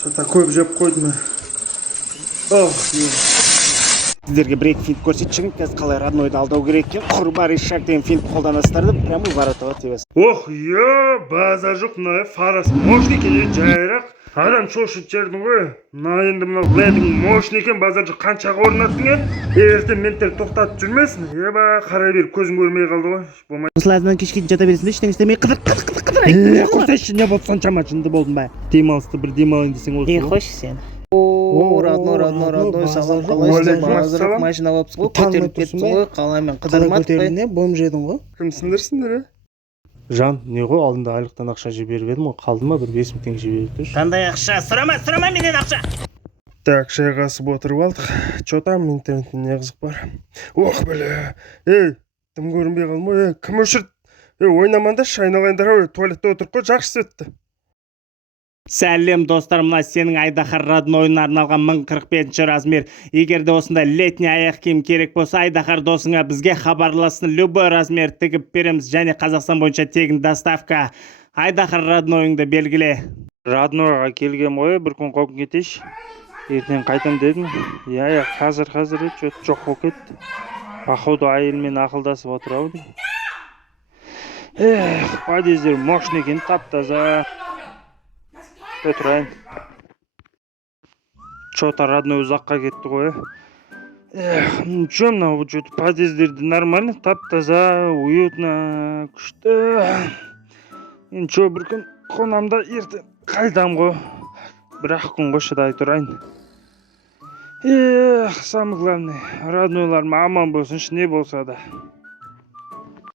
Что-то көп жеп қойдым. Сіздерге бір екі финт көрсетшін, қазір қалай роднойды алдау керек екен. Құрбар ишак деген финт қолданасыздар да прямо воротаға тебесіз. Базар жоқ, мына фарас мощник екен, жайырақ. Адам шошып жердің ғой. Мына енді мына ледың мощник екен, базар жоқ қаншаға орнаттың еді? Ертең ментер тоқтатып жүрмесін. Қарай бер, көзім көрмей қалды ғой. Болмайды. Осылардан кешке жата бересің де, ештеңе істемей қыдыр. Қойсайшы, не болды соншама, жынды болдың ба? Демалысты бір демалайын десең осы. Қойшы сен. Родной, салам, қалайсың? Базар машина алыпсың ғой, көтеріліп кеттің ғой, қалаймен қыдырмадық қой. Бом жедің ғой. Кімсіңдерсіңдер? Жан, не ғой, алдында айлықтан ақша жіберіп едім ғой, қалды ма? Бір 5000 теңге жіберіп тұршы. Қандай ақша? Сұрама менен ақша. Так, шайғасып отырып алдық. Чо там интернетте не қызық бар? Бля. Тым көрінбей қалмай. Кім өшірді? Ойнамаңдаршы, айналайындар, туалетте отырып қой, жақсы өтті. Сәлем достар, мына сенің Айдаһар роднойына арналған 1045 размер. Егер де осындай летний аяқ киім керек болса, Айдаһар досыңа бізге хабарласын, любой размер тігіп береміз, және Қазақстан бойынша тегін доставка. Айдаһар роднойыңды белгіле. Роднойға келгем ғой, бір күн қоқын кетейші. Ертең қайтам дедім. Қазір жоқ болып кетті. Походу әйелмен ақылдасып отыр ау деймін. Подъездер мощный екен, тап-таза. Тұрайын. Чота родной ұзаққа кетті ғой. Ничего, мынау подъездерді нормально, тап-таза, уютно, күшті. Ничего, бір күн қонамда ертең қайтам ғой. Бір-ақ күн шыдай тұрайын. Самое главное, роднойларым аман болсыншы, не болса да.